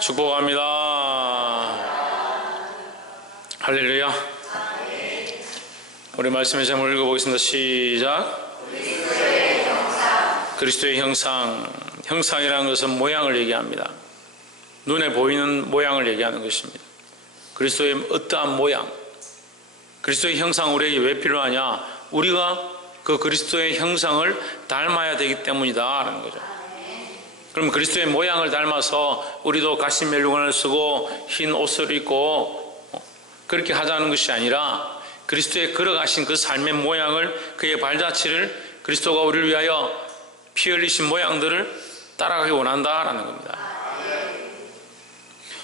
축복합니다. 할렐루야. 우리 말씀의 제목을 읽어보겠습니다. 시작. 그리스도의 형상. 형상이라는 것은 모양을 얘기합니다. 눈에 보이는 모양을 얘기하는 것입니다. 그리스도의 어떠한 모양, 그리스도의 형상 우리에게 왜 필요하냐? 우리가 그 그리스도의 형상을 닮아야 되기 때문이다 라는 거죠. 그럼 그리스도의 모양을 닮아서 우리도 가시 멜루관을 쓰고 흰 옷을 입고 그렇게 하자는 것이 아니라 그리스도의 걸어가신 그 삶의 모양을, 그의 발자취를, 그리스도가 우리를 위하여 피 흘리신 모양들을 따라가기 원한다라는 겁니다.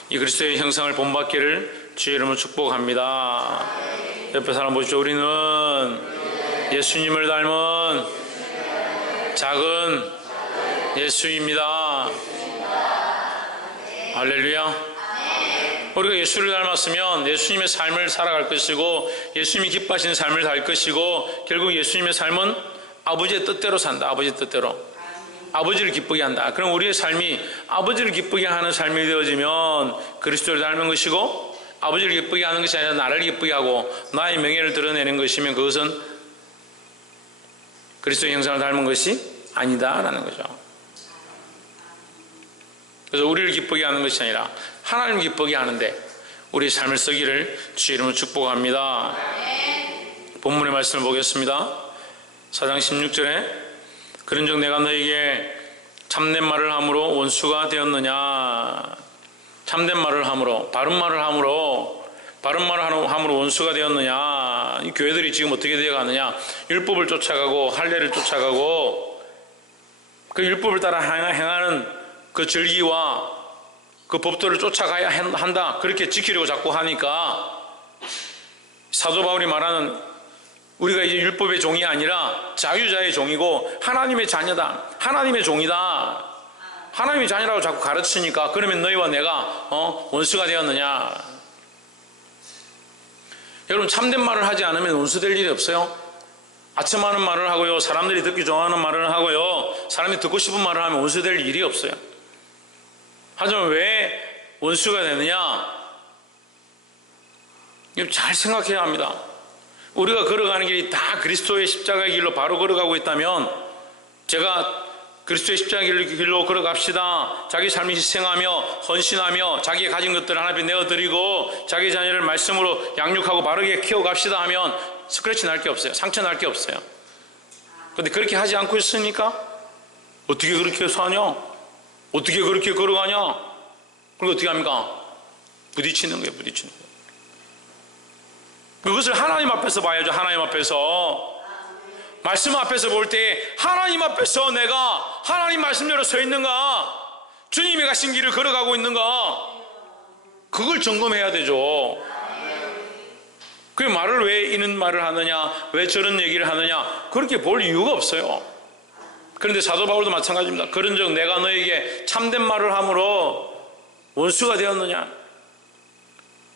이 그리스도의 형상을 본받기를 주의 이름으로 축복합니다. 옆에 사람 보십시오. 우리는 예수님을 닮은 작은 예수입니다. 할렐루야. 우리가 예수를 닮았으면 예수님의 삶을 살아갈 것이고, 예수님이 기뻐하시는 삶을 살 것이고, 결국 예수님의 삶은 아버지의 뜻대로 산다. 아버지의 뜻대로 아버지를 기쁘게 한다. 그럼 우리의 삶이 아버지를 기쁘게 하는 삶이 되어지면 그리스도를 닮은 것이고, 아버지를 기쁘게 하는 것이 아니라 나를 기쁘게 하고 나의 명예를 드러내는 것이면 그것은 그리스도의 형상을 닮은 것이 아니다라는 거죠. 그래서 우리를 기쁘게 하는 것이 아니라 하나님을 기쁘게 하는데 우리의 삶을 쓰기를 주의 이름으로 축복합니다. 본문의 말씀을 보겠습니다. 4장 16절에 그런즉 내가 너에게 참된 말을 함으로 원수가 되었느냐. 참된 말을 함으로, 바른 말을 함으로 원수가 되었느냐. 이 교회들이 지금 어떻게 되어가느냐. 율법을 쫓아가고 할례를 쫓아가고 그 율법을 따라 행하는 그 절기와 그 법도를 쫓아가야 한다. 그렇게 지키려고 자꾸 하니까 사도 바울이 말하는 우리가 이제 율법의 종이 아니라 자유자의 종이고 하나님의 자녀다. 하나님의 종이다. 하나님의 자녀라고 자꾸 가르치니까 그러면 너희와 내가 원수가 되었느냐. 여러분, 참된 말을 하지 않으면 원수될 일이 없어요. 아첨하는 말을 하고요, 사람들이 듣기 좋아하는 말을 하고요, 사람이 듣고 싶은 말을 하면 원수될 일이 없어요. 하지만 왜 원수가 되느냐? 이거 잘 생각해야 합니다. 우리가 걸어가는 길이 다 그리스도의 십자가의 길로 바로 걸어가고 있다면, 제가 그리스도의 십자가의 길로 걸어갑시다, 자기 삶을 희생하며 헌신하며 자기의 가진 것들을 하나님께 내어드리고 자기 자녀를 말씀으로 양육하고 바르게 키워갑시다 하면 스크래치 날 게 없어요. 상처 날 게 없어요. 그런데 그렇게 하지 않고 있으니까 어떻게 그렇게 해서 하냐? 어떻게 그렇게 걸어가냐? 그리고 어떻게 합니까? 부딪히는 거예요. 부딪히는 거예요. 그것을 하나님 앞에서 봐야죠. 하나님 앞에서. 말씀 앞에서 볼 때 하나님 앞에서 내가 하나님 말씀대로 서 있는가, 주님이 가신 길을 걸어가고 있는가, 그걸 점검해야 되죠. 그 말을 왜 이런 말을 하느냐, 왜 저런 얘기를 하느냐, 그렇게 볼 이유가 없어요. 그런데 사도 바울도 마찬가지입니다. 그런즉 내가 너에게 참된 말을 함으로 원수가 되었느냐.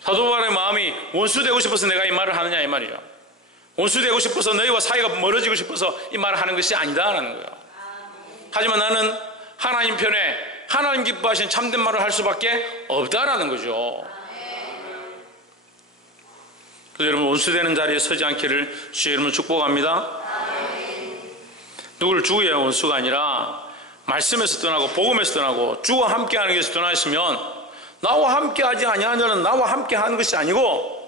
사도 바울의 마음이 원수 되고 싶어서 내가 이 말을 하느냐 이 말이죠. 원수 되고 싶어서 너희와 사이가 멀어지고 싶어서 이 말을 하는 것이 아니다라는 거예요. 하지만 나는 하나님 편에 하나님 기뻐하신 참된 말을 할 수밖에 없다라는 거죠. 그래서 여러분, 원수되는 자리에 서지 않기를 주의 이름으로 축복합니다. 누구를 죽어야 원수가 아니라 말씀에서 떠나고 복음에서 떠나고 주와 함께하는 것에서 떠나 있으면, 나와 함께하지 아니하는 자는 나와 함께하는 것이 아니고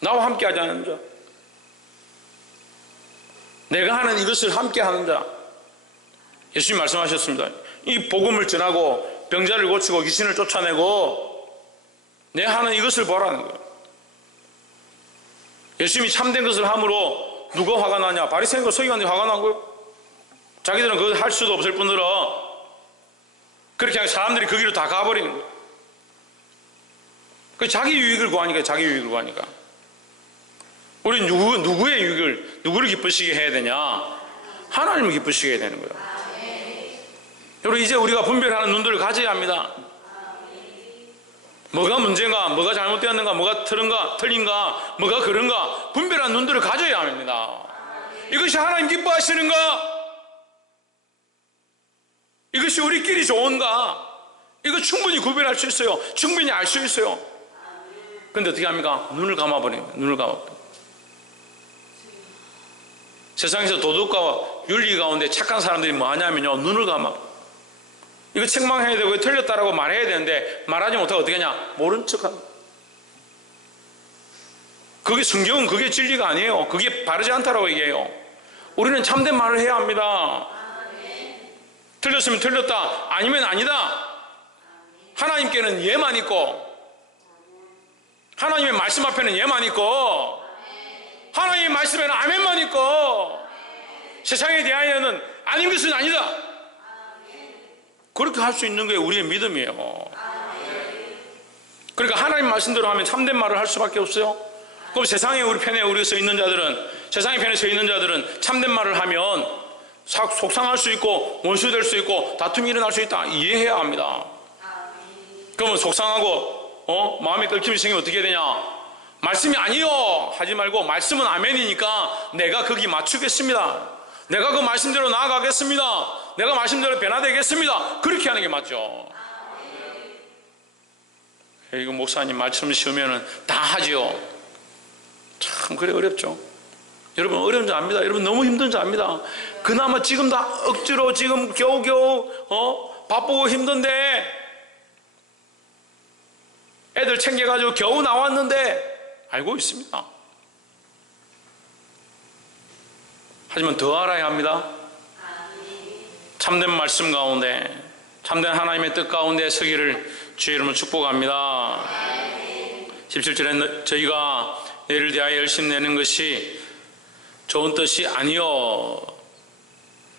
나와 함께하지 않는 자, 내가 하는 이것을 함께하는 자. 예수님 말씀하셨습니다. 이 복음을 전하고 병자를 고치고 귀신을 쫓아내고 내 하는 이것을 보라는 거예요. 예수님이 참된 것을 함으로 누가 화가 나냐? 바리새인과 서기관들이 화가 난 거예요. 자기들은 그걸 할 수도 없을 뿐더러 그렇게 하면 사람들이 그 길로 다 가버리는 거예요. 그 자기 유익을 구하니까, 자기 유익을 구하니까. 우리 누구의 유익을, 누구를 기쁘시게 해야 되냐? 하나님을 기쁘시게 해야 되는 거예요. 여러분, 이제 우리가 분별하는 눈들을 가져야 합니다. 뭐가 문제인가, 뭐가 잘못되었는가, 뭐가 틀린가, 뭐가 그런가, 분별하는 눈들을 가져야 합니다. 이것이 하나님 기뻐하시는가? 이것이 우리끼리 좋은가? 이거 충분히 구별할 수 있어요. 충분히 알 수 있어요. 그런데 어떻게 합니까? 눈을 감아버려요. 눈을 감아버려요. 세상에서 도덕과 윤리 가운데 착한 사람들이 뭐 하냐면요, 눈을 감아. 이거 책망해야 되고 틀렸다라고 말해야 되는데 말하지 못하고 어떻게 하냐? 모른 척하는. 그게 성경은 그게 진리가 아니에요. 그게 바르지 않다라고 얘기해요. 우리는 참된 말을 해야 합니다. 틀렸으면 틀렸다, 아니면 아니다. 하나님께는 예만 있고, 하나님의 말씀 앞에는 예만 있고, 하나님의 말씀에는 아멘만 있고, 세상에 대하여는 아닌 것은 아니다. 그렇게 할 수 있는 게 우리의 믿음이에요. 그러니까 하나님 말씀대로 하면 참된 말을 할 수밖에 없어요. 그럼 세상에 우리 편에 우리가 서 있는 자들은, 세상의 편에 서 있는 자들은 참된 말을 하면 속상할 수 있고 원수될 수 있고 다툼이 일어날 수 있다, 이해해야 합니다. 그러면 속상하고 마음에 끓김이 생기면 어떻게 되냐? 말씀이 아니요 하지 말고 말씀은 아멘이니까 내가 거기 맞추겠습니다. 내가 그 말씀대로 나아가겠습니다. 내가 말씀대로 변화되겠습니다. 그렇게 하는 게 맞죠. 이거 목사님 말씀 씌우면 다 하지요. 참 그래 어렵죠. 여러분 어려운 줄 압니다. 여러분 너무 힘든 줄 압니다. 그나마 지금 다 억지로 지금 겨우겨우 바쁘고 힘든데, 애들 챙겨가지고 겨우 나왔는데 알고 있습니다. 하지만 더 알아야 합니다. 참된 말씀 가운데, 참된 하나님의 뜻 가운데 서기를 주의 이름으로 축복합니다. 17절에 저희가 너희를 대하여 열심 내는 것이 좋은 뜻이 아니요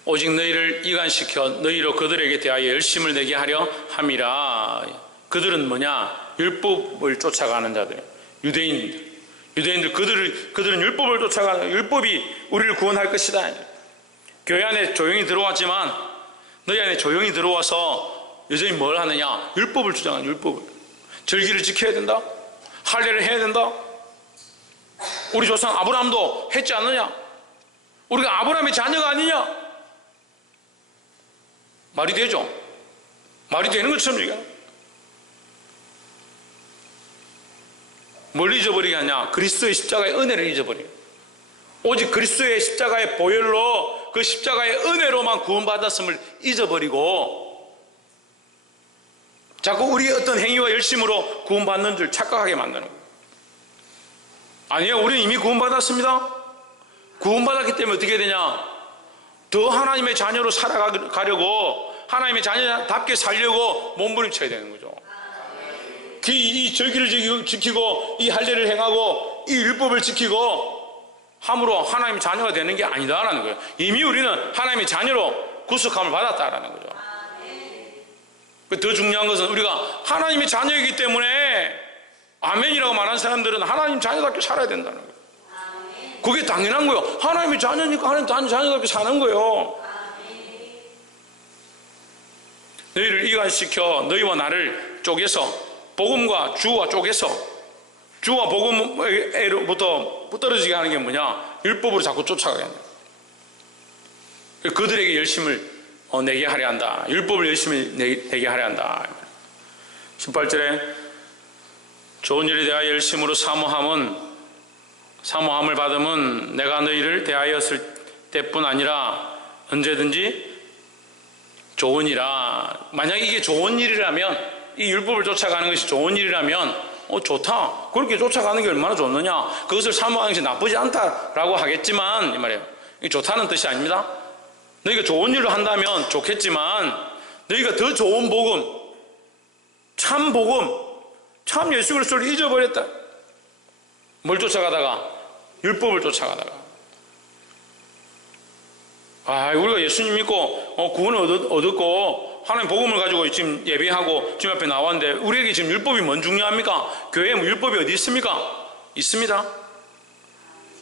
오직 너희를 이간시켜 너희로 그들에게 대하여 열심을 내게 하려 함이라. 그들은 뭐냐? 율법을 쫓아가는 자들, 유대인들 그들은 율법을 쫓아가는, 율법이 우리를 구원할 것이다. 교회 안에 조용히 들어왔지만 너희 안에 조용히 들어와서 여전히 뭘 하느냐? 율법을 주장하는, 율법을. 절기를 지켜야 된다, 할례를 해야 된다. 우리 조상 아브라함도 했지 않느냐? 우리가 아브라함의 자녀가 아니냐? 말이 되죠? 말이 되는 것처럼 얘기하는. 뭘 잊어버리게 하냐? 그리스도의 십자가의 은혜를 잊어버려요. 오직 그리스도의 십자가의 보혈로, 그 십자가의 은혜로만 구원받았음을 잊어버리고 자꾸 우리의 어떤 행위와 열심으로 구원받는 줄 착각하게 만드는 거예요. 아니요, 우리는 이미 구원받았습니다. 구원받았기 때문에 어떻게 되냐? 더 하나님의 자녀로 살아가려고, 하나님의 자녀답게 살려고 몸부림쳐야 되는 거죠. 이 절기를 지키고 이 할례를 행하고 이 율법을 지키고 함으로 하나님의 자녀가 되는 게 아니다라는 거예요. 이미 우리는 하나님의 자녀로 구속함을 받았다라는 거죠. 더 중요한 것은 우리가 하나님의 자녀이기 때문에 아멘이라고 말하는 사람들은 하나님 자녀답게 살아야 된다는 거예요. 그게 당연한 거예요. 하나님의 자녀니까 하나님 자녀답게 사는 거예요. 너희를 이간시켜 너희와 나를 쪼개서, 복음과 주와 쪼개서 주와 복음으로부터 떨어지게 하는 게 뭐냐? 율법으로 자꾸 쫓아가게 한다. 그들에게 열심을 내게 하려 한다. 율법을 열심히 내게 하려 한다. 18절에 좋은 일에 대하여 열심으로 사모함을 받음은 내가 너희를 대하였을 때뿐 아니라 언제든지 좋은 일이라. 만약 이게 좋은 일이라면, 이 율법을 쫓아가는 것이 좋은 일이라면 좋다, 그렇게 쫓아가는 게 얼마나 좋느냐, 그것을 사모하는 것이 나쁘지 않다라고 하겠지만, 이 말이에요. 이게 좋다는 뜻이 아닙니다. 너희가 좋은 일을 한다면 좋겠지만 너희가 더 좋은 복음, 참 복음, 참 예수 그리스도를 잊어버렸다. 뭘 쫓아가다가? 율법을 쫓아가다가. 우리가 예수님 믿고 구원을 얻었고 하나님 복음을 가지고 지금 예배하고 주님 앞에 나왔는데 우리에게 지금 율법이 뭔 중요합니까? 교회에 율법이 어디 있습니까? 있습니다.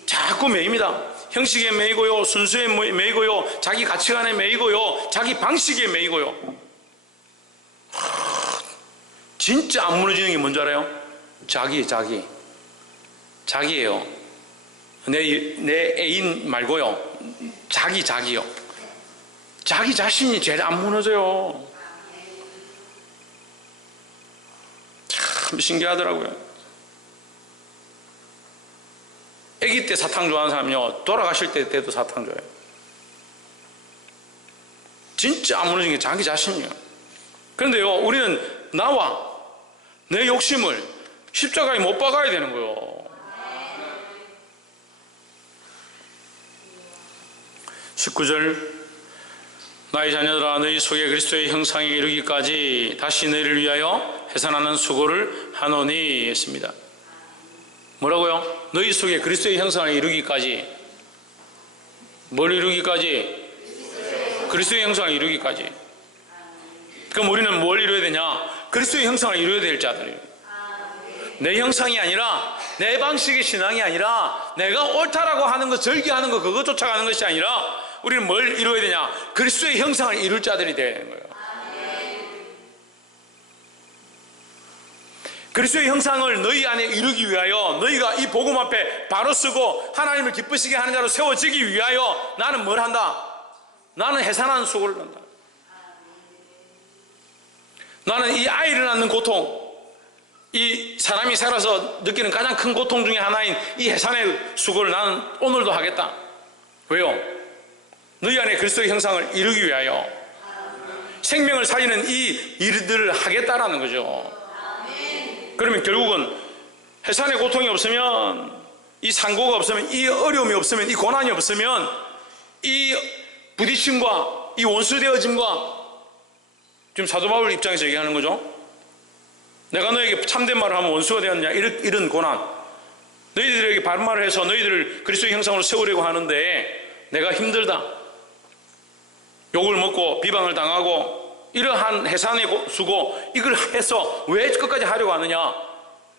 자꾸 매입니다. 형식에 매이고요, 순수에 매이고요, 자기 가치관에 매이고요, 자기 방식에 매이고요. 진짜 안 무너지는 게 뭔지 알아요? 자기예요. 내 애인 말고요, 자기요. 자기 자신이 제일 안 무너져요. 참 신기하더라고요. 아기 때 사탕 좋아하는 사람은요, 돌아가실 때도 사탕 좋아해요. 진짜 안 무너진 게 자기 자신이에요. 그런데요, 우리는 나와 내 욕심을 십자가에 못 박아야 되는 거예요. 19절, 나의 자녀들아 너희 속에 그리스도의 형상에 이르기까지 다시 너희를 위하여 해산하는 수고를 하노니 했습니다. 뭐라고요? 너희 속에 그리스도의 형상을 이루기까지. 뭘 이루기까지? 그리스도의 형상을 이루기까지. 그럼 우리는 뭘 이루어야 되냐? 그리스도의 형상을 이루어야 될 자들이에요. 내 형상이 아니라, 내 방식의 신앙이 아니라, 내가 옳다라고 하는 거, 절기하는 거, 그거 쫓아가는 것이 아니라, 우리는 뭘 이루어야 되냐? 그리스도의 형상을 이룰 자들이 되어야 되는 거예요. 그리스도의 형상을 너희 안에 이루기 위하여, 너희가 이 복음 앞에 바로 쓰고 하나님을 기쁘시게 하는 자로 세워지기 위하여 나는 뭘 한다? 나는 해산하는 수고를 한다. 나는 이 아이를 낳는 고통, 이 사람이 살아서 느끼는 가장 큰 고통 중에 하나인 이 해산의 수고를 나는 오늘도 하겠다. 왜요? 너희 안에 그리스도의 형상을 이루기 위하여 생명을 살리는 이 일들을 하겠다라는 거죠. 그러면 결국은 해산의 고통이 없으면, 이 상고가 없으면, 이 어려움이 없으면, 이 고난이 없으면, 이 부딪힘과 이 원수되어짐과, 지금 사도 바울 입장에서 얘기하는 거죠. 내가 너에게 참된 말을 하면 원수가 되었느냐, 이런 고난, 너희들에게 반말을 해서 너희들을 그리스도의 형상으로 세우려고 하는데 내가 힘들다, 욕을 먹고 비방을 당하고 이러한 해산의 수고, 이걸 해서 왜 끝까지 하려고 하느냐?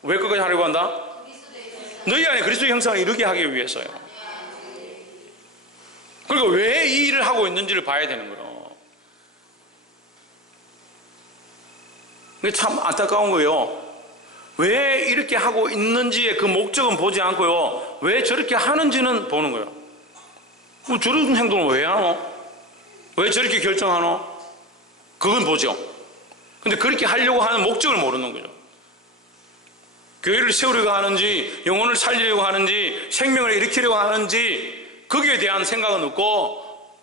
왜 끝까지 하려고 한다? 너희 안에 그리스도의 형상을 이루게 하기 위해서요. 그리고 왜 이 일을 하고 있는지를 봐야 되는 거예요. 근데 참 안타까운 거예요. 왜 이렇게 하고 있는지의 그 목적은 보지 않고요, 왜 저렇게 하는지는 보는 거예요. 뭐 저런 행동을 왜 하노? 왜 저렇게 결정하노? 그건 보죠. 근데 그렇게 하려고 하는 목적을 모르는 거죠. 교회를 세우려고 하는지, 영혼을 살리려고 하는지, 생명을 일으키려고 하는지, 거기에 대한 생각은 없고,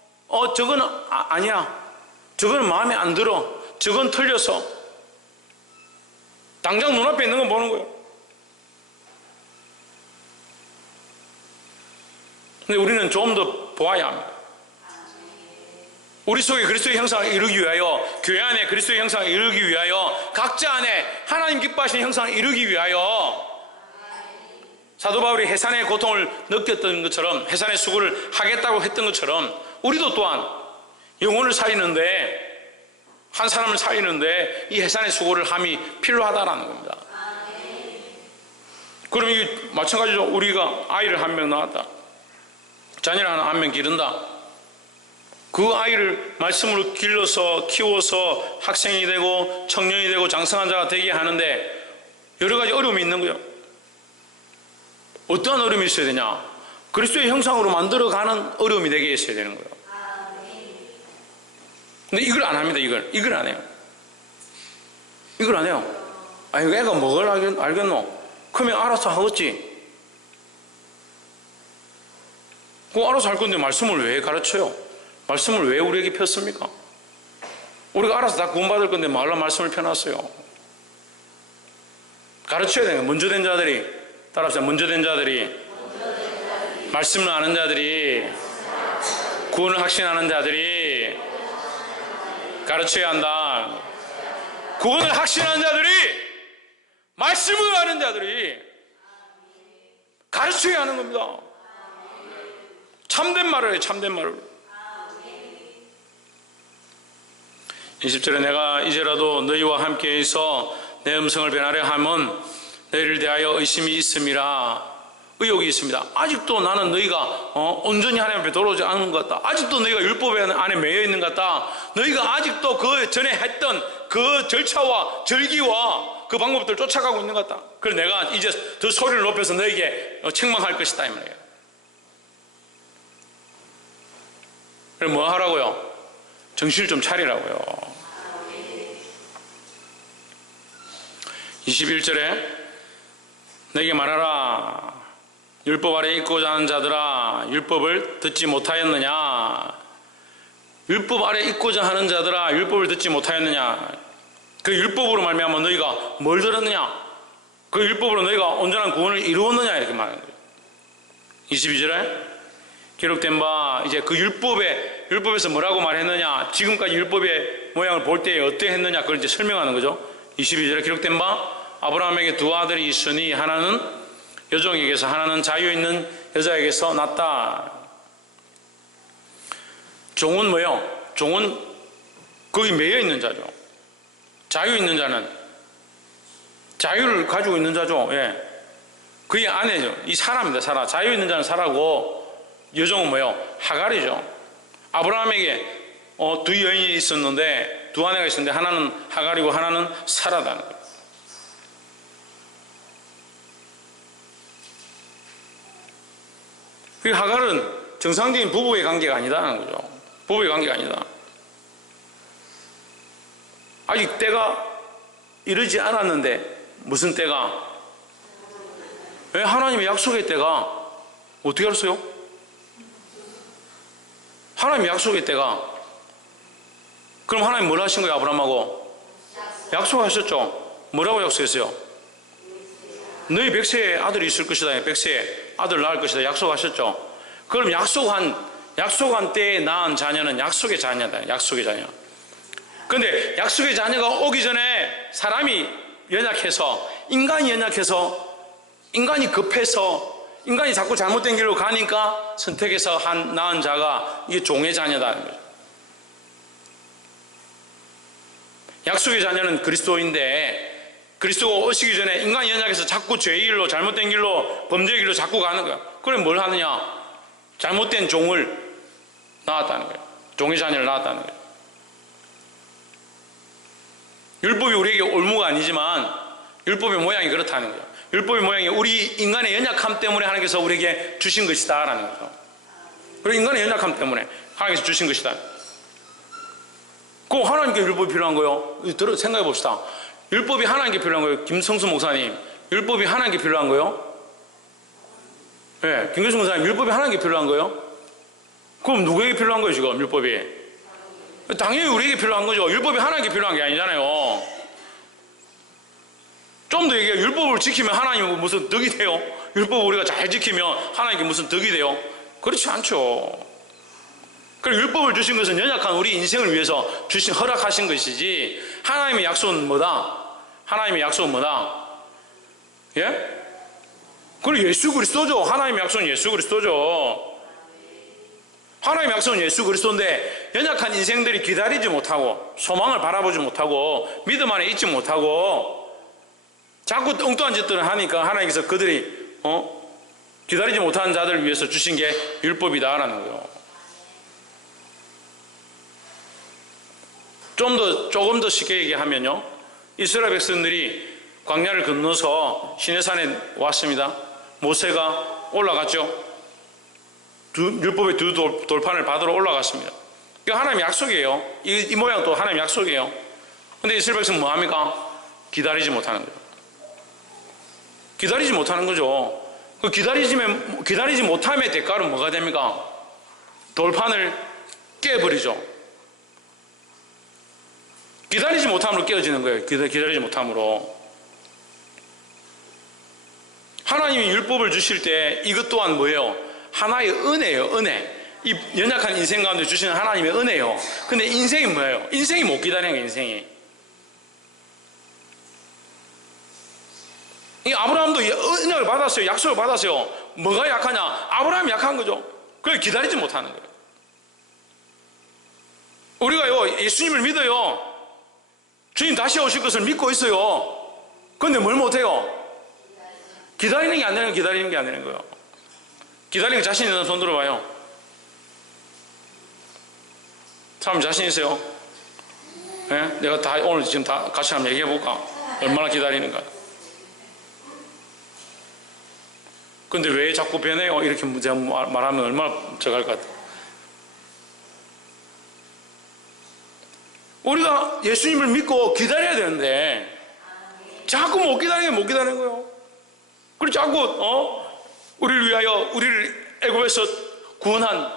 저건 아니야, 저건 마음에 안 들어, 저건 틀려서, 당장 눈앞에 있는 건 보는 거예요. 근데 우리는 좀 더 보아야 합니다. 우리 속에 그리스도의 형상을 이루기 위하여, 교회 안에 그리스도의 형상을 이루기 위하여, 각자 안에 하나님 기뻐하시는 형상을 이루기 위하여, 사도 바울이 해산의 고통을 느꼈던 것처럼, 해산의 수고를 하겠다고 했던 것처럼, 우리도 또한 영혼을 살리는데, 한 사람을 살리는데 이 해산의 수고를 함이 필요하다라는 겁니다. 그럼 이게 마찬가지로 우리가 아이를 한 명 낳았다, 자녀를 한 명 기른다. 그 아이를 말씀으로 길러서 키워서 학생이 되고 청년이 되고 장성한 자가 되게 하는데 여러 가지 어려움이 있는 거예요. 어떠한 어려움이 있어야 되냐? 그리스도의 형상으로 만들어가는 어려움이 되게 있어야 되는 거예요. 근데 이걸 안 합니다. 이걸 안 해요. 이걸 안 해요. 아니, 애가 뭘 알겠노? 그러면 알아서 하겠지. 그거 알아서 할 건데 말씀을 왜 가르쳐요? 말씀을 왜 우리에게 폈습니까? 우리가 알아서 다 구원받을 건데 말로 말씀을 펴놨어요. 가르쳐야 돼요. 먼저 된 자들이, 따라합시다. 먼저 된 자들이, 말씀을 아는 자들이, 구원을 확신하는 자들이 가르쳐야 한다. 구원을 확신하는 자들이, 말씀을 아는 자들이 가르쳐야 하는 겁니다. 참된 말을 해요. 참된 말을. 20절에 내가 이제라도 너희와 함께 있어 내 음성을 변하려 하면 너희를 대하여 의심이 있음이라. 의혹이 있습니다. 아직도 나는 너희가 온전히 하나님 앞에 돌아오지 않은 것 같다. 아직도 너희가 율법 안에 매여 있는 것 같다. 너희가 아직도 그 전에 했던 그 절차와 절기와 그 방법들 쫓아가고 있는 것 같다. 그래서 내가 이제 더 소리를 높여서 너희에게 책망할 것이다, 이 말이에요. 그럼 뭐 하라고요? 정신을 좀 차리라고요. 21절에 내게 말하라. 율법 아래 있고자 하는 자들아, 율법을 듣지 못하였느냐? 율법 아래 있고자 하는 자들아, 율법을 듣지 못하였느냐? 그 율법으로 말미암아 너희가 뭘 들었느냐? 그 율법으로 너희가 온전한 구원을 이루었느냐? 이렇게 말하는 거예요. 22절에 기록된 바 이제 그 율법에서 뭐라고 말했느냐, 지금까지 율법의 모양을 볼 때 어떠했느냐, 그걸 이제 설명하는 거죠. 22절에 기록된 바 아브라함에게 두 아들이 있으니 하나는 여종에게서 하나는 자유 있는 여자에게서 났다. 종은 뭐요? 종은 거기 매여 있는 자죠. 자유 있는 자는 자유를 가지고 있는 자죠. 예. 그의 아내죠. 이 사람입니다. 사라. 자유 있는 자는 사라고, 여종은 뭐요? 하갈이죠. 아브라함에게 두 여인이 있었는데, 두 아내가 있었는데 하나는 하갈이고 하나는 사라다는 거예요. 그 하갈은 정상적인 부부의 관계가 아니다는 거죠. 부부의 관계가 아니다. 아직 때가 이르지 않았는데, 무슨 때가? 왜 하나님의 약속의 때가? 어떻게 알았어요? 하나님의 약속의 때가. 그럼 하나님 뭘 하신 거예요, 아브라함하고? 약속하셨죠. 뭐라고 약속했어요? 너희 백세에 아들이 있을 것이다. 백세에 아들 낳을 것이다. 약속하셨죠. 그럼 약속한 때에 낳은 자녀는 약속의 자녀다. 약속의 자녀. 그런데 약속의 자녀가 오기 전에 사람이 연약해서, 인간이 급해서, 인간이 자꾸 잘못된 길로 가니까 선택해서 낳은 자가 이게 종의 자녀다는 거죠. 약속의 자녀는 그리스도인데, 그리스도가 오시기 전에 인간이 연약해서 자꾸 죄의 길로, 잘못된 길로, 범죄의 길로 자꾸 가는 거야. 그럼 뭘 하느냐? 잘못된 종을 낳았다는 거예요. 종의 자녀를 낳았다는 거예요. 율법이 우리에게 올무가 아니지만 율법의 모양이 그렇다는 거예요. 율법의 모양이 우리 인간의 연약함 때문에 하나님께서 우리에게 주신 것이다 라는 거죠. 우리 인간의 연약함 때문에 하나님께서 주신 것이다. 꼭 하나님께 율법이 필요한 거예요. 생각해 봅시다. 율법이 하나님께 필요한 거예요. 김성수 목사님, 율법이 하나님께 필요한 거예요? 네, 김교수 목사님, 율법이 하나님께 필요한 거예요? 그럼 누구에게 필요한 거예요, 지금 율법이? 당연히 우리에게 필요한 거죠. 율법이 하나님께 필요한 게 아니잖아요. 좀 더 얘기해요. 율법을 지키면 하나님은 무슨 덕이 돼요? 율법을 우리가 잘 지키면 하나님께 무슨 덕이 돼요? 그렇지 않죠. 그리고 율법을 주신 것은 연약한 우리 인생을 위해서 허락하신 것이지, 하나님의 약속은 뭐다? 하나님의 약속은 뭐다? 예? 그리고 예수 그리스도죠. 하나님의 약속은 예수 그리스도죠. 하나님의 약속은 예수 그리스도인데, 연약한 인생들이 기다리지 못하고, 소망을 바라보지 못하고, 믿음 안에 있지 못하고, 자꾸 엉뚱한 짓들을 하니까 하나님께서 그들이 기다리지 못하는 자들을 위해서 주신 게 율법이다라는 거예요. 조금 더 쉽게 얘기하면요, 이스라엘 백성들이 광야를 건너서 시내산에 왔습니다. 모세가 올라갔죠. 율법의 두 돌판을 받으러 올라갔습니다. 이거 하나님의 약속이에요. 이 모양 또 하나님의 약속이에요. 근데 이스라엘 백성은 뭐합니까? 기다리지 못하는 거예요. 기다리지 못하는 거죠. 그 기다리지 못함의 대가로 뭐가 됩니까? 돌판을 깨버리죠. 기다리지 못함으로 깨어지는 거예요. 기다리지 못함으로. 하나님이 율법을 주실 때 이것 또한 뭐예요? 하나의 은혜예요. 은혜. 이 연약한 인생 가운데 주시는 하나님의 은혜예요. 근데 인생이 뭐예요? 인생이 못 기다리는 거예요. 인생이. 이 아브라함도 은혜를 받았어요. 약속을 받았어요. 뭐가 약하냐? 아브라함이 약한 거죠. 그걸 기다리지 못하는 거예요. 우리가요, 예수님을 믿어요. 주님 다시 오실 것을 믿고 있어요. 그런데 뭘 못해요? 기다리는 게 안 되는 거예요. 기다리는 게 안 되는 거예요. 기다리는 자신 있는 손 들어봐요. 사람 자신 있어요? 네? 내가 오늘 지금 다 같이 한번 얘기해 볼까? 얼마나 기다리는가? 근데 왜 자꾸 변해요? 이렇게 제가 말하면 얼마나 저갈 것 같아요. 우리가 예수님을 믿고 기다려야 되는데, 자꾸 못 기다리는 거예요. 그리고 자꾸 우리를 위하여 우리를 애굽에서 구원한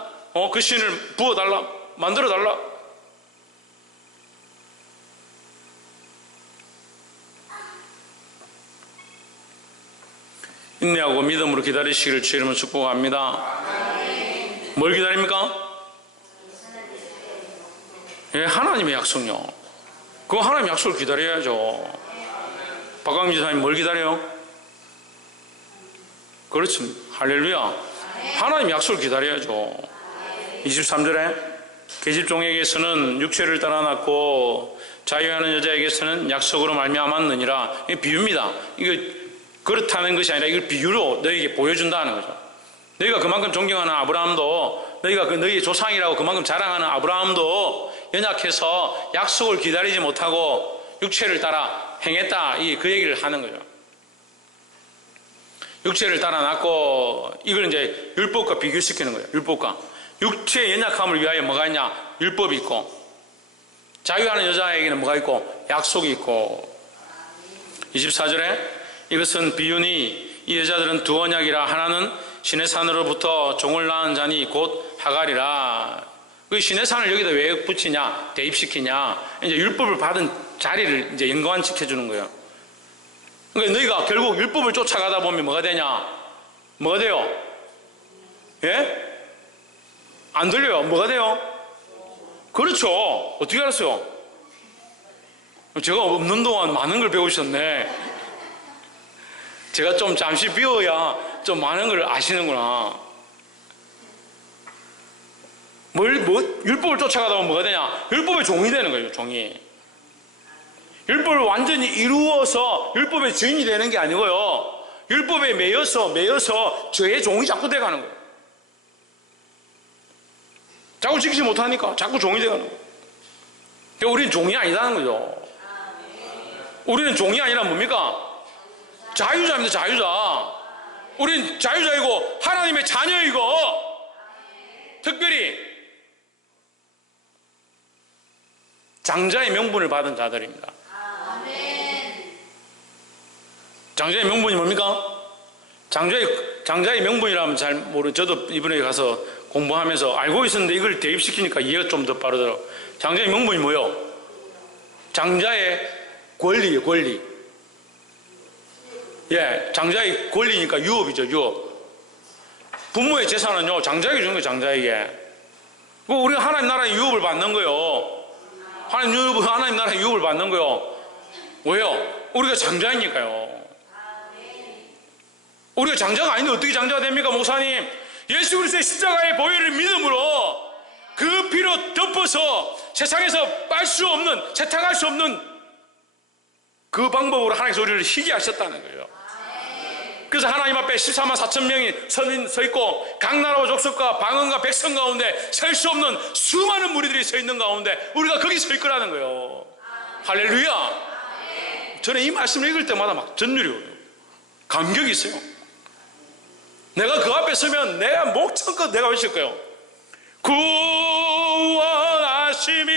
그 신을 부어달라, 만들어달라. 인내하고 믿음으로 기다리시기를 주의 이름으로 축복합니다. 뭘 기다립니까? 예, 하나님의 약속요. 그 하나님의 약속을 기다려야죠. 박광민 지사님 뭘 기다려요? 그렇습니다. 할렐루야. 하나님의 약속을 기다려야죠. 23절에 계집종에게서는 육체를 따라 낳고 자유하는 여자에게서는 약속으로 말미암았느니라. 이게 비유입니다. 이거 그렇다는 것이 아니라 이걸 비유로 너에게 보여준다는 거죠. 너희가 그만큼 존경하는 아브라함도, 너희가 너희의 조상이라고 그만큼 자랑하는 아브라함도 연약해서 약속을 기다리지 못하고 육체를 따라 행했다. 그 얘기를 하는 거죠. 육체를 따라 낳고, 이걸 이제 율법과 비교시키는 거예요. 율법과. 육체의 연약함을 위하여 뭐가 있냐? 율법이 있고, 자유하는 여자에게는 뭐가 있고? 약속이 있고. 24절에 이것은 비유니 이 여자들은 두 언약이라 하나는 시내산으로부터 종을 낳은 자니 곧 하갈이라. 그 시내산을 여기다 왜 붙이냐? 대입시키냐? 이제 율법을 받은 자리를 이제 연관시켜주는 거예요. 그러니까 너희가 결국 율법을 쫓아가다 보면 뭐가 되냐? 뭐가 돼요? 예? 안 들려요? 뭐가 돼요? 그렇죠. 어떻게 알았어요? 제가 없는 동안 많은 걸 배우셨네. 제가 좀 잠시 비워야 좀 많은 걸 아시는구나. 율법을 쫓아가다 보면 뭐가 되냐? 율법의 종이 되는 거예요, 종이. 율법을 완전히 이루어서 율법의 주인이 되는 게 아니고요. 율법에 매여서 죄의 종이 자꾸 돼가는 거예요. 자꾸 지키지 못하니까 자꾸 종이 돼가는 거예요. 그러니까 우리는 종이 아니다는 거죠. 우리는 종이 아니라 뭡니까? 자유자입니다. 자유자. 우린 자유자이고 하나님의 자녀이고, 특별히 장자의 명분을 받은 자들입니다. 장자의 명분이 뭡니까? 장자의 명분이라면 잘 저도 이번에 가서 공부하면서 알고 있었는데 이걸 대입시키니까 이해가 좀 더 빠르더라고요. 장자의 명분이 뭐예요? 장자의 권리예요. 권리. 예, 장자의 권리니까 유업이죠. 유업. 부모의 재산은요 장자에게 주는 거예요. 장자에게. 우리가 하나님 나라의 유업을 받는 거예요. 하나님 나라의 유업을 받는 거예요. 왜요? 우리가 장자이니까요. 우리가 장자가 아닌데 어떻게 장자가 됩니까, 목사님? 예수 그리스도의 십자가의 보혈을 믿음으로 그 피로 덮어서 세상에서 빨 수 없는, 세탁할 수 없는 그 방법으로 하나님께서 우리를 희게 하셨다는 거예요. 그래서 하나님 앞에 14만 4천 명이 서 있고, 각 나라와 족속과 방언과 백성 가운데 설 수 없는 수많은 무리들이 서 있는 가운데 우리가 거기 서 있거라는 거예요. 할렐루야. 저는 이 말씀을 읽을 때마다 막 전율이 오요. 감격이 있어요. 내가 그 앞에 서면 내가 목청껏 내가 외칠 거예요. 구원하심이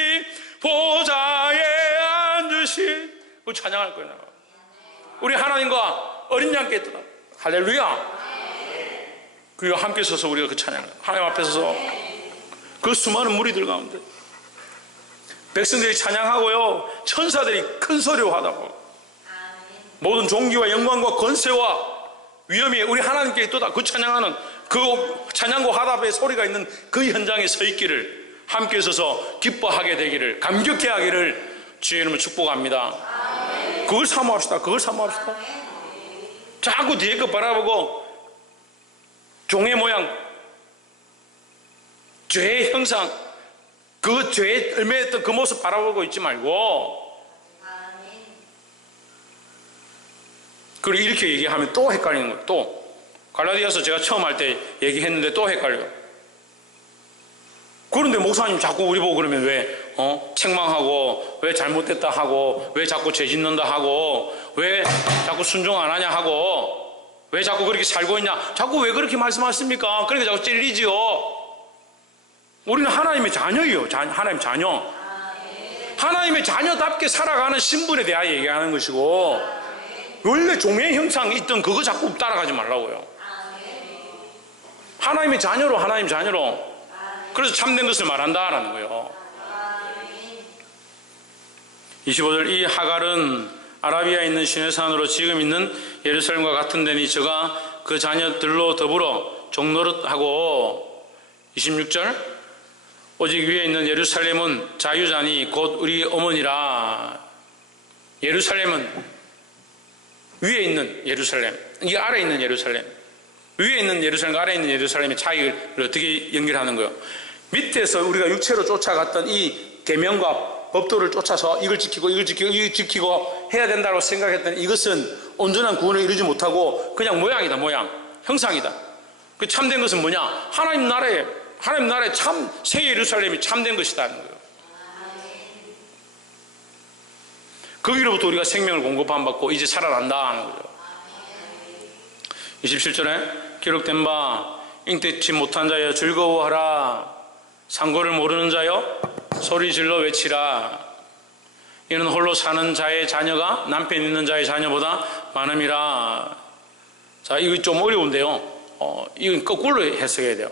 보좌에 앉으신, 그 찬양할 거예요. 내가. 우리 하나님과 어린 양께 있더라. 할렐루야. 그리고 함께 서서 우리가 그 찬양을, 하나님 앞에 서서 그 수많은 무리들 가운데 백성들이 찬양하고요, 천사들이 큰 소리로 하다고, 모든 종기와 영광과 권세와 위엄이 우리 하나님께 있도다. 그 찬양하는, 그 찬양과 화답의 소리가 있는 그 현장에 서 있기를, 함께 서서 기뻐하게 되기를, 감격해 하기를 주의 이름으로 축복합니다. 그걸 사모합시다. 그걸 사모합시다. 자꾸 뒤에 거 바라보고 종의 모양, 죄의 형상, 그 죄에 얽매였던 그 모습 바라보고 있지 말고, 그리고 이렇게 얘기하면 또 헷갈리는 거예요. 또 갈라디아서 제가 처음 할 때 얘기했는데 또 헷갈려요. 그런데 목사님 자꾸 우리 보고 그러면 왜 책망하고, 왜 잘못됐다 하고, 왜 자꾸 죄 짓는다 하고, 왜 자꾸 순종 안 하냐 하고, 왜 자꾸 그렇게 살고 있냐, 자꾸 왜 그렇게 말씀하십니까? 그러니까 자꾸 찔리지요. 우리는 하나님의 자녀예요. 하나님의 자녀. 하나님의 자녀답게 살아가는 신분에 대하여 얘기하는 것이고, 원래 종의 형상이 있던 그거 자꾸 따라가지 말라고요. 하나님의 자녀로, 하나님 자녀로. 그래서 참된 것을 말한다라는 거예요. 25절, 이 하갈은 아라비아에 있는 시내산으로 지금 있는 예루살렘과 같은 데니 저가 그 자녀들로 더불어 종노릇하고, 26절, 오직 위에 있는 예루살렘은 자유자니 곧 우리 어머니라. 예루살렘은 위에 있는 예루살렘, 이 아래에 있는 예루살렘, 위에 있는 예루살렘과 아래에 있는 예루살렘의 차이를 어떻게 연결하는 거예요? 밑에서 우리가 육체로 쫓아갔던 이 계명과 법도를 쫓아서 이걸 지키고 이걸 지키고 이걸 지키고 해야 된다고 생각했던 이것은 온전한 구원을 이루지 못하고 그냥 모양이다, 모양, 형상이다. 그 참된 것은 뭐냐? 하나님 나라의 참 새 예루살렘이 참된 것이다는 거예요. 거기로부터 우리가 생명을 공급받고 이제 살아난다 하는 거죠. 27절에 기록된 바 잉태치 못한 자여 즐거워하라. 상고를 모르는 자여 소리 질러 외치라. 이는 홀로 사는 자의 자녀가 남편 있는 자의 자녀보다 많음이라. 자, 이거 좀 어려운데요. 이건 거꾸로 해석해야 돼요.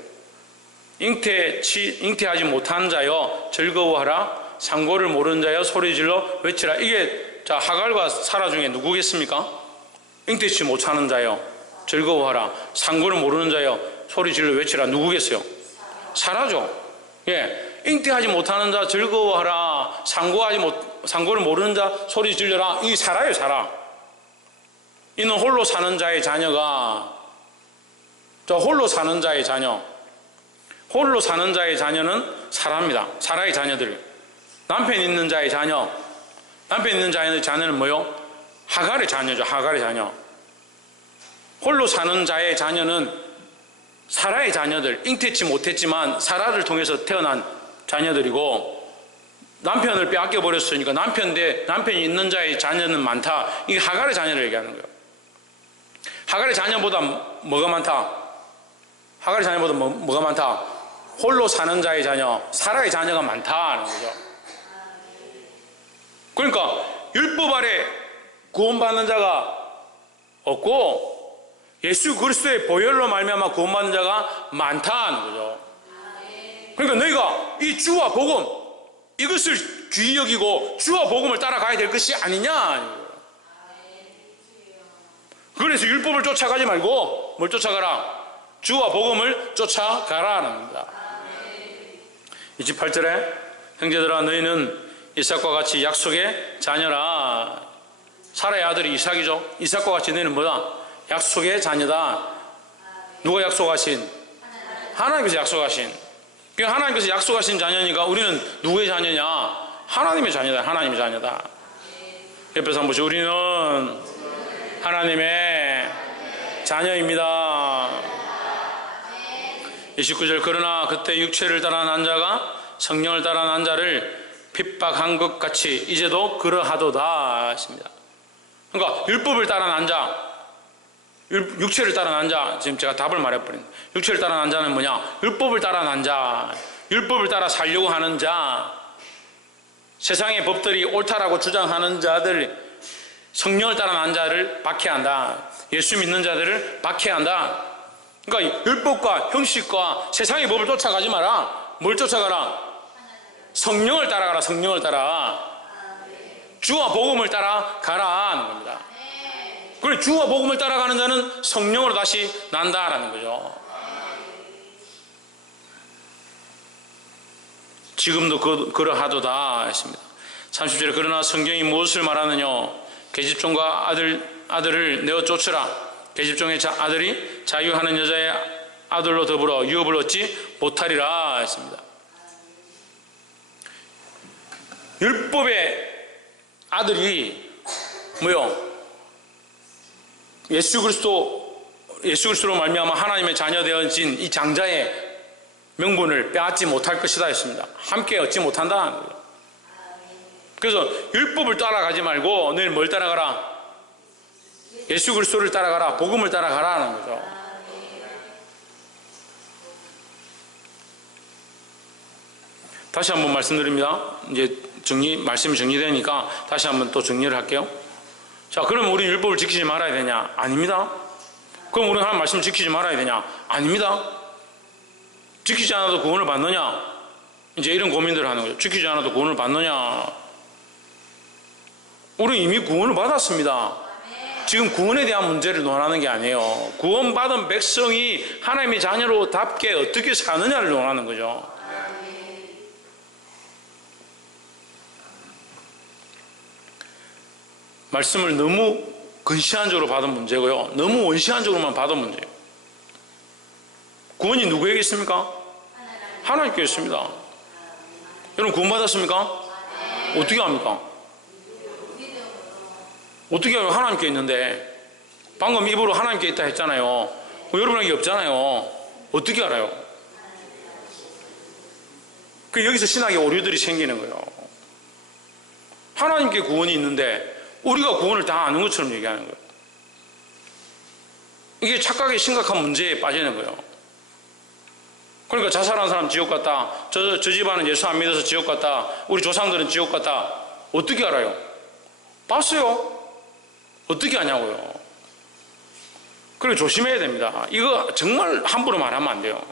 잉태하지 못한 자여 즐거워하라. 상고를 모르는 자여 소리 질러 외치라. 이게 자, 하갈과 사라 중에 누구겠습니까? 잉태치 못하는 자여 즐거워하라. 상고를 모르는 자여 소리 질러 외치라. 누구겠어요? 사라죠. 예, 잉태하지 못하는 자 즐거워하라. 상고를 모르는 자 소리 질러라. 이 사라요, 사라. 이는 홀로 사는 자의 자녀가, 저 홀로 사는 자의 자녀, 홀로 사는 자의 자녀는 사라입니다. 사라의 자녀들. 남편 있는 자의 자녀, 남편 있는 자의 자녀는 뭐요? 하갈의 자녀죠. 하갈의 자녀. 홀로 사는 자의 자녀는 사라의 자녀들, 잉태치 못했지만 사라를 통해서 태어난 자녀들이고, 남편을 빼앗겨 버렸으니까 남편이 있는 자의 자녀는 많다. 이게 하갈의 자녀를 얘기하는 거예요. 하갈의 자녀보다 뭐가 많다? 하갈의 자녀보다 뭐가 많다? 홀로 사는 자의 자녀, 사라의 자녀가 많다는 거죠. 그러니까 율법 아래 구원받는 자가 없고 예수 그리스도의 보혈로 말미암아 구원받는 자가 많다는 거죠. 그러니까 너희가 이 주와 복음, 이것을 귀히 여기고 주와 복음을 따라가야 될 것이 아니냐. 그래서 율법을 쫓아가지 말고 뭘 쫓아가라? 주와 복음을 쫓아가라는 겁니다. 28절에 형제들아 너희는 이삭과 같이 약속의 자녀라. 사라의 아들이 이삭이죠. 이삭과 같이 너희는 뭐다? 약속의 자녀다. 누가 약속하신? 하나님께서 약속하신. 그러니까 하나님께서 약속하신 자녀니까 우리는 누구의 자녀냐? 하나님의 자녀다. 하나님의 자녀다. 옆에서 한번 보시죠. 우리는 하나님의 자녀입니다. 29절 그러나 그때 육체를 따라 난 자가 성령을 따라 난 자를 핍박한 것 같이 이제도 그러하도다 했습니다. 그러니까 율법을 따라 난 자, 육체를 따라 난 자, 지금 제가 답을 말해버린, 육체를 따라 난 자는 뭐냐? 율법을 따라 난 자, 율법을 따라 살려고 하는 자, 세상의 법들이 옳다라고 주장하는 자들, 성령을 따라 난 자를 박해한다. 예수 믿는 자들을 박해한다. 그러니까 율법과 형식과 세상의 법을 쫓아가지 마라. 뭘 쫓아가라? 성령을 따라가라. 성령을 따라. 주와 복음을 따라가라 하는 겁니다. 그래, 주와 복음을 따라가는 자는 성령으로 다시 난다라는 거죠. 지금도 그러하도다 했습니다. 30절에 그러나 성경이 무엇을 말하느냐? 계집종과 아들을 내어 쫓으라. 계집종의 아들이 자유하는 여자의 아들로 더불어 유업을 얻지 못하리라 했습니다. 율법의 아들이 뭐요? 예수 그리스도로 말미암아 하나님의 자녀 되어진 이 장자의 명분을 빼앗지 못할 것이다 했습니다. 함께 얻지 못한다. 그래서 율법을 따라가지 말고 너희는 뭘 따라가라? 예수 그리스도를 따라가라. 복음을 따라가라는 거죠. 다시 한번 말씀드립니다. 이제 말씀이 정리되니까 다시 한번 또 정리를 할게요. 자, 그럼 우리 율법을 지키지 말아야 되냐? 아닙니다. 그럼 우리 하나님 말씀을 지키지 말아야 되냐? 아닙니다. 지키지 않아도 구원을 받느냐? 이제 이런 고민들을 하는 거죠. 지키지 않아도 구원을 받느냐? 우리 이미 구원을 받았습니다. 지금 구원에 대한 문제를 논하는 게 아니에요. 구원받은 백성이 하나님의 자녀로답게 어떻게 사느냐를 논하는 거죠. 말씀을 너무 근시안적으로 받은 문제고요. 너무 원시안적으로만 받은 문제예요. 구원이 누구에게 있습니까? 하나님께 있습니다. 여러분 구원 받았습니까? 어떻게 합니까? 어떻게 하면 하나님께 있는데 방금 입으로 하나님께 있다 했잖아요. 여러분에게 없잖아요. 어떻게 알아요? 여기서 신학의 오류들이 생기는 거예요. 하나님께 구원이 있는데 우리가 구원을 다 아는 것처럼 얘기하는 거예요. 이게 착각의 심각한 문제에 빠지는 거예요. 그러니까 자살한 사람 지옥 갔다, 저 집안은 예수 안 믿어서 지옥 갔다, 우리 조상들은 지옥 갔다. 어떻게 알아요? 봤어요. 어떻게 아냐고요. 그래 조심해야 됩니다. 이거 정말 함부로 말하면 안 돼요.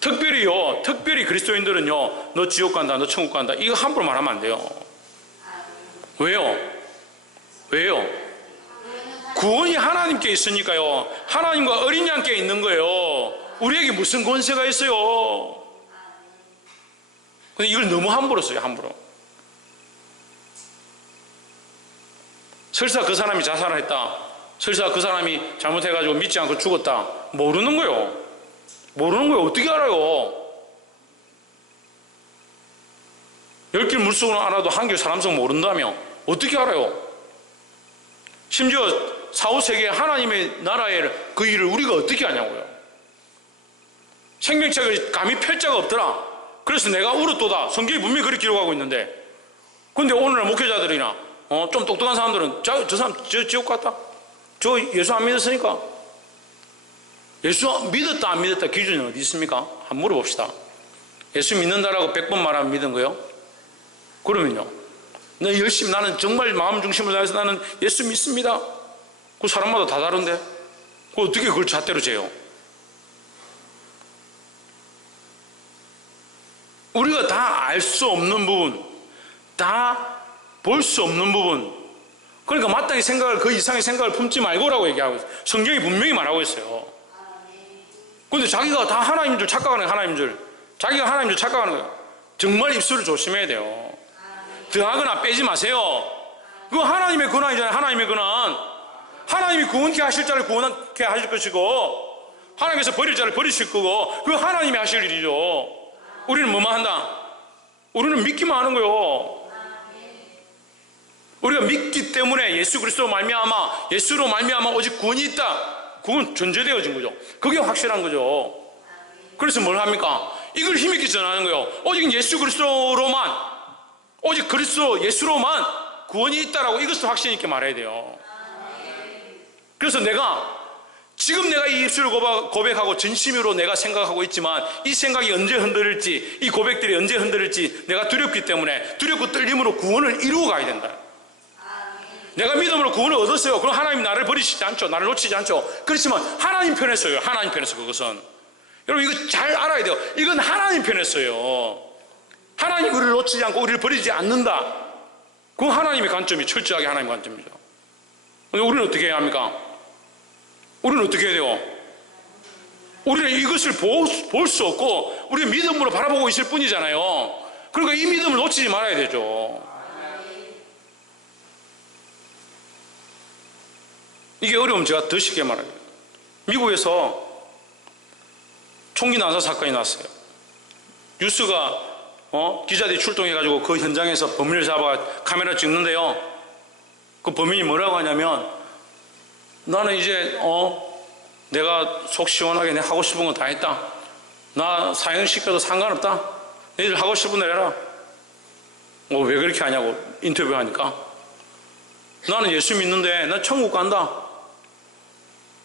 특별히 그리스도인들은요, 너 지옥 간다, 너 천국 간다, 이거 함부로 말하면 안 돼요. 왜요? 구원이 하나님께 있으니까요. 하나님과 어린 양께 있는 거예요. 우리에게 무슨 권세가 있어요? 근데 이걸 너무 함부로 써요. 함부로. 설사 그 사람이 자살을 했다, 설사 그 사람이 잘못해가지고 믿지 않고 죽었다, 모르는 거예요. 어떻게 알아요? 열길 물속으로 알아도 한길 사람성 모른다며 어떻게 알아요? 심지어 사후세계 하나님의 나라의 그 일을 우리가 어떻게 아냐고요. 생명책을 감히 펼 자가 없더라. 그래서 내가 울었도다. 성경이 분명히 그렇게 기록하고 있는데, 근데 오늘날 목회자들이나 좀 똑똑한 사람들은 저 사람 지옥 갔다, 저 예수 안 믿었으니까. 예수 믿었다 안 믿었다 기준이 어디 있습니까? 한번 물어봅시다. 예수 믿는다라고 100번 말하면 믿은 거예요? 그러면요, 나는 정말 마음 중심으로 다해서 나는 예수 믿습니다. 그 사람마다 다 다른데 어떻게 그걸 잣대로 재요? 우리가 다 알 수 없는 부분, 다 볼 수 없는 부분, 그러니까 마땅히 생각을, 그 이상의 생각을 품지 말고라고 얘기하고 있어요. 성경이 분명히 말하고 있어요. 그런데 자기가 다 하나님인 줄 착각하는 거예요. 하나님인 줄. 자기가 하나님인 줄 착각하는 거예요. 정말 입술을 조심해야 돼요. 더하거나 빼지 마세요. 그거 하나님의 권한이잖아요. 하나님의 권한. 하나님이 구원케 하실 자를 구원케 하실 것이고, 하나님께서 버릴 자를 버리실 거고, 그거 하나님이 하실 일이죠. 우리는 뭐만 한다? 우리는 믿기만 하는 거예요. 우리가 믿기 때문에 예수 그리스도로 말미암아, 예수로 말미암아 오직 구원이 있다. 그건 존재되어진 거죠. 그게 확실한 거죠. 그래서 뭘 합니까? 이걸 힘있게 전하는 거예요. 오직 예수 그리스도로만, 오직 그리스도 예수로만 구원이 있다라고 이것을 확신 있게 말해야 돼요. 그래서 지금 내가 이 입술을 고백하고 진심으로 내가 생각하고 있지만, 이 생각이 언제 흔들릴지, 이 고백들이 언제 흔들릴지 내가 두렵기 때문에 두렵고 떨림으로 구원을 이루어 가야 된다. 내가 믿음으로 구원을 얻었어요. 그럼 하나님 나를 버리시지 않죠. 나를 놓치지 않죠. 그렇지만 하나님 편에 서요. 하나님 편에서. 그것은 여러분 이거 잘 알아야 돼요. 이건 하나님 편에 서요. 하나님 우리를 놓치지 않고 우리를 버리지 않는다. 그건 하나님의 관점이, 철저하게 하나님의 관점이죠. 근데 우리는 어떻게 해야 합니까? 우리는 어떻게 해야 돼요? 우리는 이것을 볼 수 없고 우리는 믿음으로 바라보고 있을 뿐이잖아요. 그러니까 이 믿음을 놓치지 말아야 되죠. 이게 어려우면 제가 더 쉽게 말해요. 미국에서 총기 난사 사건이 났어요. 뉴스가 기자들이 출동해가지고 그 현장에서 범인을 잡아 카메라 찍는데요, 그 범인이 뭐라고 하냐면, 나는 이제 내가 속 시원하게 내 하고 싶은 거 다 했다. 나 사형시켜도 상관없다. 너희들 하고 싶은 대로 해라. 왜 그렇게 하냐고 인터뷰하니까, 나는 예수 믿는데 나 천국 간다.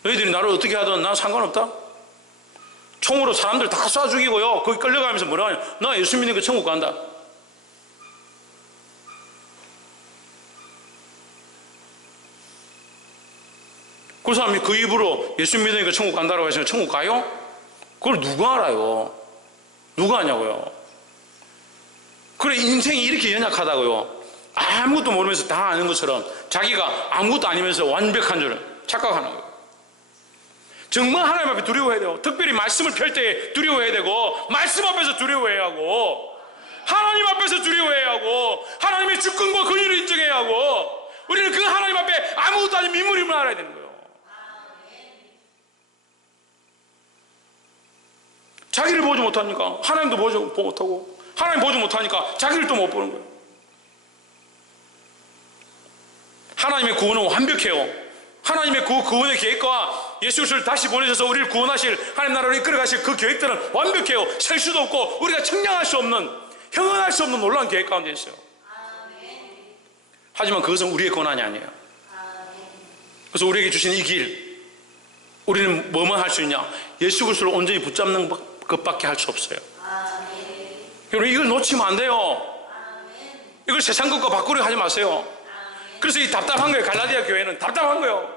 너희들이 나를 어떻게 하든 난 상관없다. 총으로 사람들 다 쏴 죽이고요, 거기 끌려가면서 뭐라 하냐, 나 예수 믿는 거 천국 간다. 그 사람이 그 입으로 예수 믿으니까 천국 간다고 하시면 천국 가요? 그걸 누가 알아요? 누가 아냐고요? 그래, 인생이 이렇게 연약하다고요. 아무것도 모르면서 다 아는 것처럼 자기가 아무것도 아니면서 완벽한 줄 착각하는 거예요. 정말 하나님 앞에 두려워해야 돼요. 특별히 말씀을 펼 때 두려워해야 되고, 말씀 앞에서 두려워해야 하고, 하나님 앞에서 두려워해야 하고, 하나님의 주권과 권위를 인정해야 하고, 우리는 그 하나님 앞에 아무것도 아닌 민물임을 알아야 되는 거예요. 자기를 보지 못하니까 하나님도 보지 못하고, 하나님 보지 못하니까 자기를 또 못 보는 거예요. 하나님의 구원은 완벽해요. 하나님의 구원의 계획과 예수 그리스도를 다시 보내셔서 우리를 구원하실, 하나님 나라로 이끌어 가실 그 계획들은 완벽해요. 셀 수도 없고 우리가 측량할 수 없는, 형언할 수 없는 놀라운 계획 가운데 있어요. 하지만 그것은 우리의 권한이 아니에요. 그래서 우리에게 주신 이 길, 우리는 뭐만 할 수 있냐? 예수 그리스도를 온전히 붙잡는 것밖에 할 수 없어요. 여러분, 이걸 놓치면 안 돼요. 이걸 세상 것과 바꾸려 하지 마세요. 그래서 이 답답한 거예요. 갈라디아 교회는 답답한 거예요.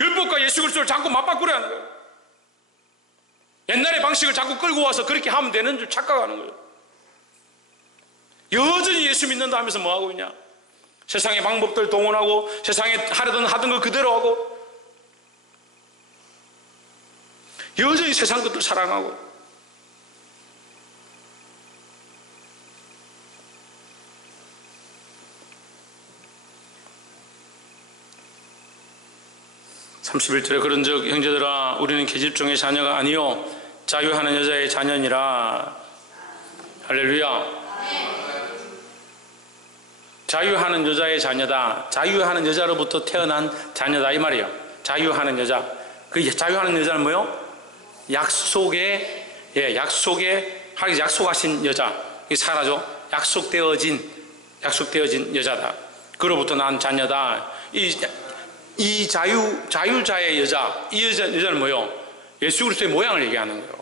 율법과 예수 그리스도를 자꾸 맞바꾸려 하는 거예요. 옛날의 방식을 자꾸 끌고 와서 그렇게 하면 되는 줄 착각하는 거예요. 여전히 예수 믿는다 하면서 뭐 하고 있냐? 세상의 방법들 동원하고, 세상에 하던 거 그대로 하고, 여전히 세상 것들 사랑하고. (31절에) 그런즉 형제들아 우리는 계집종의 자녀가 아니요 자유하는 여자의 자녀니라. 할렐루야. 자유하는 여자의 자녀다. 자유하는 여자로부터 태어난 자녀다 이 말이에요. 자유하는 여자. 그 자유하는 여자는 뭐요? 약속에 약속하신 여자. 이게 사라져. 약속되어진 여자다. 그로부터 난 자녀다. 이 자유자의 여자, 이 여자는 뭐요? 예수 그리스도의 모양을 얘기하는 거예요.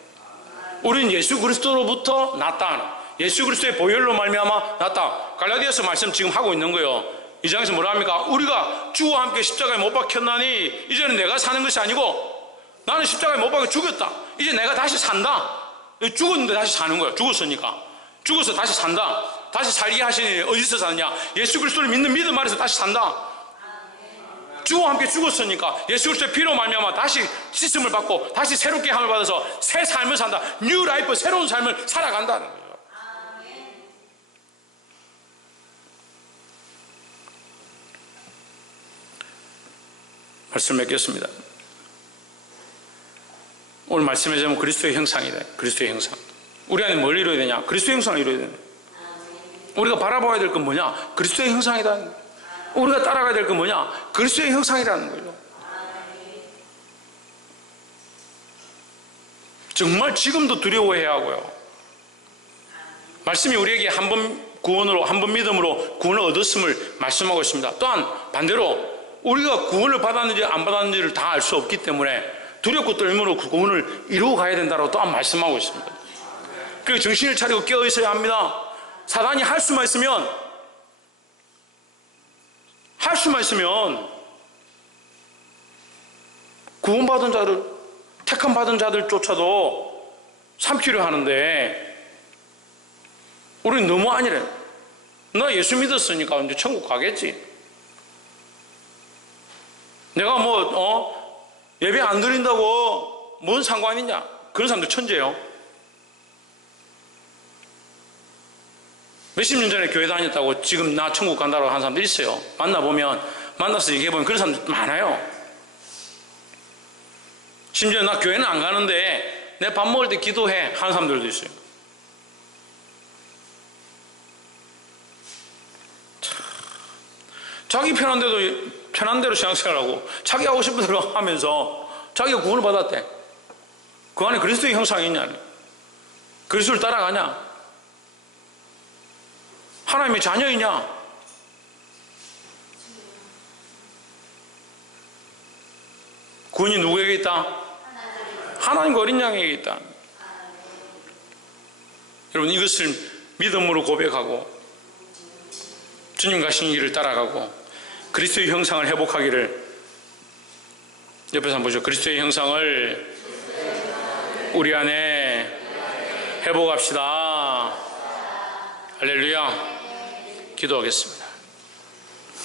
우리는 예수 그리스도로부터 났다. 예수 그리스도의 보혈로 말미암아 났다. 갈라디아서 말씀 지금 하고 있는 거예요. 이 장에서 뭐라 합니까? 우리가 주와 함께 십자가에 못 박혔나니 이제는 내가 사는 것이 아니고 나는 십자가에 못 박혀 죽였다. 이제 내가 다시 산다. 죽었는데 다시 사는 거예요. 죽었으니까. 죽어서 다시 산다. 다시 살게 하시니 어디서 사느냐? 예수 그리스도를 믿는 믿음 안에서 다시 산다. 주와 함께 죽었으니까 예수 그리스도의 피로 말미암아 다시 씻음을 받고 다시 새롭게 함을 받아서 새 삶을 산다. 뉴 라이프, 새로운 삶을 살아간다는 거예요. 말씀 맺겠습니다. 오늘 말씀에 보면 그리스도의 형상이다. 그리스도의 형상. 우리 안에 뭘 이루어야 되냐? 그리스도의 형상을 이루어야 되냐? 우리가 바라봐야 될 건 뭐냐? 그리스도의 형상이다. 우리가 따라가야 될 건 뭐냐? 그리스도의 형상이라는 거예요. 정말 지금도 두려워해야 하고요. 말씀이 우리에게 한 번 구원으로, 한 번 믿음으로 구원을 얻었음을 말씀하고 있습니다. 또한 반대로 우리가 구원을 받았는지 안 받았는지를 다 알 수 없기 때문에 두렵고 떨림으로 그 구원을 이루어 가야 된다고 또한 말씀하고 있습니다. 그리고 정신을 차리고 깨어 있어야 합니다. 사단이 할 수만 있으면 구원받은 자들, 택함 받은 자들조차도 삼키려 하는데 우리는 너무 아니래. 나 예수 믿었으니까 이제 천국 가겠지. 내가 예배 안 드린다고 뭔 상관이냐? 그런 사람들 천재예요. 몇십 년 전에 교회 다녔다고 지금 나 천국 간다고 하는 사람들 있어요. 만나서 얘기해보면 그런 사람들 많아요. 심지어 나 교회는 안 가는데 내 밥 먹을 때 기도해 하는 사람들도 있어요. 자기 편한 대로 신앙생활하고 자기 하고 싶은 대로 하면서 자기가 구원을 받았대. 그 안에 그리스도의 형상이 있냐? 그리스도를 따라가냐? 하나님의 자녀이냐? 구원이 누구에게 있다? 하나님과 어린 양에게 있다. 여러분, 이것을 믿음으로 고백하고 주님 가신 길을 따라가고 그리스도의 형상을 회복하기를 옆에서 한번 보죠. 그리스도의 형상을 우리 안에 회복합시다. 할렐루야. 기도하겠습니다.